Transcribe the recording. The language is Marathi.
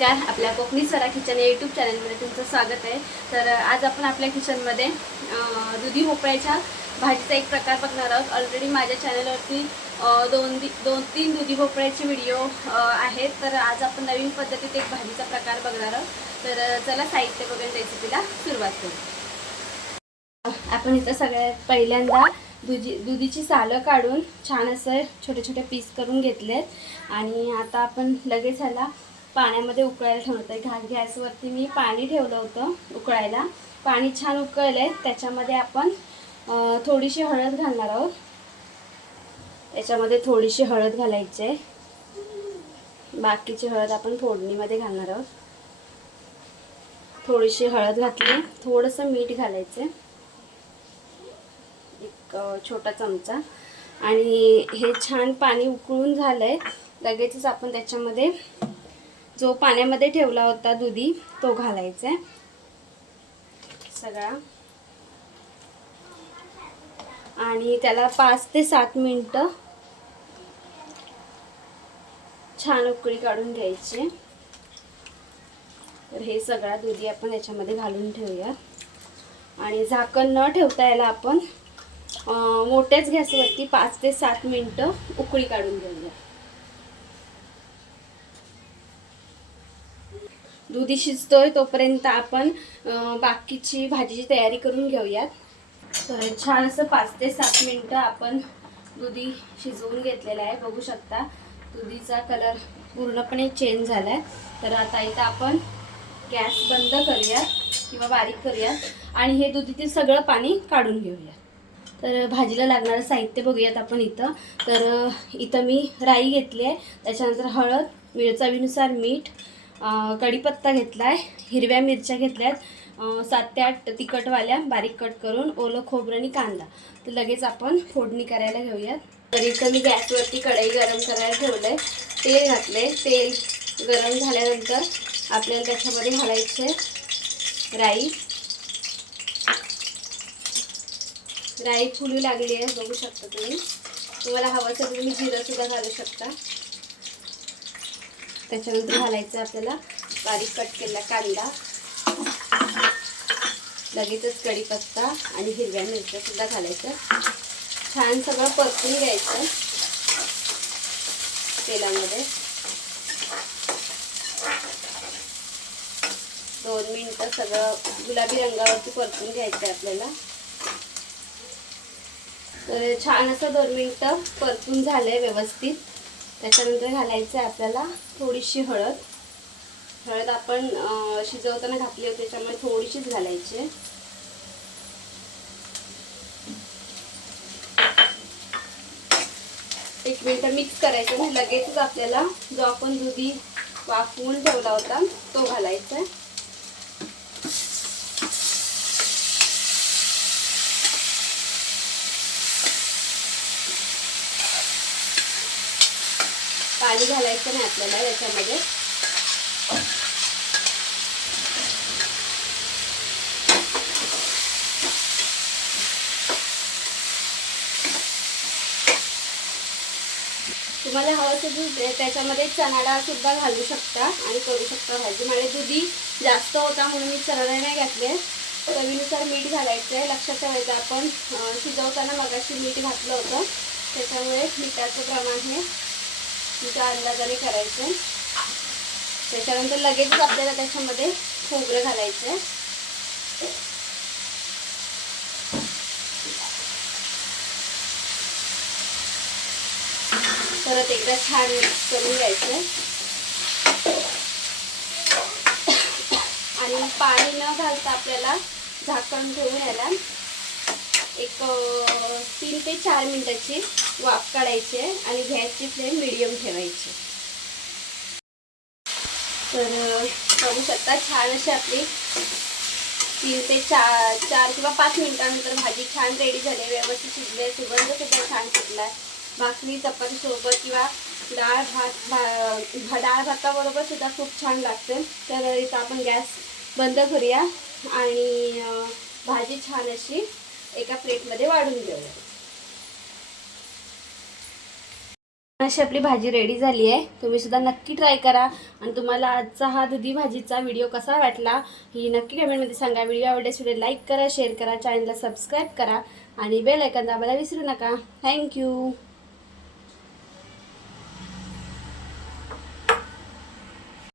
नमस्कार आपल्या कोकणी सरा किचन या यूट्यूब चॅनलमध्ये तुमचं स्वागत आहे. तर आज आपण आपल्या किचनमध्ये दुधी भोपळ्याच्या भाजीचा एक प्रकार बघणार आहोत. ऑलरेडी माझ्या चॅनलवरती दोन दोन तीन दुधी भोपळ्याचे व्हिडिओ आहेत. तर आज आपण नवीन पद्धतीत एक भाजीचा प्रकार बघणार आहोत. तर चला साहित्य बघून रेसिपीला सुरुवात करू. आपण इथं सगळ्यात पहिल्यांदा दुधी दुधीची सालं काढून छान असं छोटे छोटे पीस करून घेतलेत. आणि आता आपण लगेच ह्याला पाण्यामध्ये उकळायला ठेवत आहे घास गॅसवरती मी पाणी ठेवलं होतं उकळायला. पाणी छान उकळलं आहे त्याच्यामध्ये आपण थोडीशी हळद घालणार आहोत. याच्यामध्ये थोडीशी हळद घालायची आहे. बाकीची हळद आपण फोडणीमध्ये घालणार आहोत. थोडीशी हळद घातली. थोडंसं मीठ घालायचं एक छोटा चमचा. आणि हे छान पाणी उकळून झालं आहे लगेचच आपण त्याच्यामध्ये जो पाण्यामध्ये ठेवला होता दुधी तो घालायचा आहे. सगळा. आणि त्याला पाच ते सात मिनटं छान उकळी काढून घ्यायची. तर हे सगळा दुधी आपण याच्यामध्ये घालून ठेवूया. आणि झाकण न ठेवता याला आपण मोठ्याच गॅसवरती पाच ते सात मिनटं उकळी काढून घेऊया. दुधी शिजतोय तोपर्यंत आपण बाकीची भाजीची तयारी करून घेऊयात. तर छान असं पाच ते सात मिनटं आपण दुधी शिजवून घेतलेलं आहे. बघू शकता दुधीचा कलर पूर्णपणे चेंज झाला आहे तर आता इथं आपण गॅस बंद करूयात किंवा बारीक करूयात आणि हे दुधीतील सगळं पाणी काढून घेऊया तर भाजीला लागणारं साहित्य बघूयात आपण इथं. तर इथं मी राई घेतली आहे. त्याच्यानंतर हळद मिर चवीनुसार मीठ कढीपत्ता घेतला आहे हिरव्या मिरच्या घेतल्या आहेत सात ते आठ तिखटवाल्या बारीक कट करून ओलं खोबरं आणि कांदा. तर लगेच आपण फोडणी करायला घेऊयात. तर इथं मी गॅसवरती कढई गरम करायला ठेवलं आहे तेल घातले तेल गरम झाल्यानंतर आपल्याला त्याच्यामध्ये घालायचे राई. राई फुलू लागली आहे बघू शकता तुम्ही. तुम्हाला हवं असेल तर तुम्ही जिरंसुद्धा घालू शकता. त्याच्यानंतर घालायचं आपल्याला बारीक कट केलेला कांदा. लगेचच कढीपत्ता आणि हिरव्या मिरच्या सुद्धा घालायचं छान सगळं परतून घ्यायचं तेलामध्ये. दोन मिनटं सगळं गुलाबी रंगावरती परतून घ्यायचं आहे आपल्याला. तर छान असं दोन मिनटं परतून झालंय व्यवस्थित. त्याच्यानंतर घालायचं आहे आपल्याला थोडीशी हळद. हळद आपण शिजवताना घातली होती त्याच्यामुळे थोडीशीच घालायची. एक मिनटं मिक्स करायचं आणि लगेचच आपल्याला जो आपण दुधी वाफवून ठेवला होता तो घालायचा आहे. पाणी घालायचं नाही आपल्याला याच्यामध्ये. तुम्हाला हवं असेल दूध त्याच्यामध्ये चणाडा सुद्धा घालू शकता आणि करू शकता भाजी. म्हणजे दुधी जास्त होता म्हणून मी चणा नाही घातले. चवीनुसार मीठ घालायचं आहे लक्षात ठेवायचं आपण. शिजवताना मगाशी मीठ घातलं होतं. त्याच्यामुळे मिठाचं प्रमाण हे तुमच्या अंदाजाने करायचं त्याच्यानंतर लगेचच आपल्याला त्याच्यामध्ये खोबरं घालायचं परत एकदा छान मिक्स करून घ्यायचं आणि पाणी न घालता आपल्याला झाकण ठेवून याला एक तीन ते चार मिनिटाची वाफ काढायची आहे आणि गॅसची फ्लेम मिडियम ठेवायची. तर बघू शकता छान अशी आपली तीन ते चार चार किंवा पाच मिनिटानंतर भाजी छान रेडी झाली आहे. व्यवस्थित शिजले सुगंध सुद्धा छान सुटला आहे. भाकरी चपातीसोबत किंवा डाळ भात भा भा- डाळ भाताबरोबर सुद्धा खूप छान लागते. तर इथं आपण गॅस बंद करूया आणि भाजी छान अशी एका प्लेटमध्ये वाढून घेऊया. अशी आपली भाजी रेडी झाली आहे. तुम्ही सुद्धा नक्की ट्राय करा. आणि तुम्हाला आजचा हा दुधी भाजीचा व्हिडिओ कसा वाटला ही नक्की कमेंटमध्ये सांगा. व्हिडिओ आवडल्यास व्हिडिओ लाईक करा शेअर करा चॅनलला सबस्क्राईब करा. आणि बेल ऐकन दाबायला विसरू नका. थँक्यू